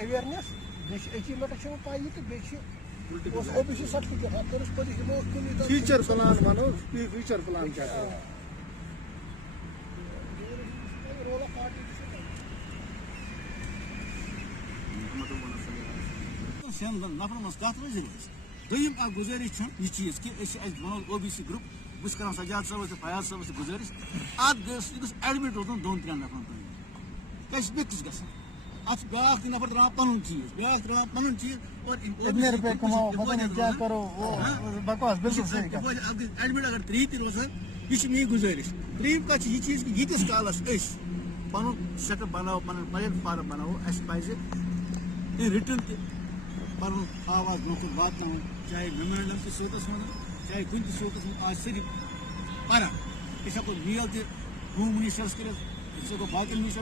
awareness achievement پائی تو O B C certificate future plan ونو فیوچر پلان کیا رول آف پارٹی نفر مز کت روز دم گزارش یہ چیز کہ ونو او بی سی گروپ بہت کر سجاد صاحب تو فیاض صاحب گزارش ات گھس ایڈمٹ روزن دون ترین نفرن کیا بیس گا ات بیاکھ نفر تران پن چیز بیاکھ تران پن چیز اور ایڈمٹ اگر 3 تہ روزان یہ میری گزارش 3 کت یہ چیز کہ یتس کالس پن سیٹ اپ بناو پن پلیٹ فارم بناو اس پز رٹن تہ پن آواز برو وات چاہے میمورینڈم کی صورتس من چاہے کن تہ صورتس من صرف پران ہیکو میل تہ ہوم منسٹرس کر باقی منسٹر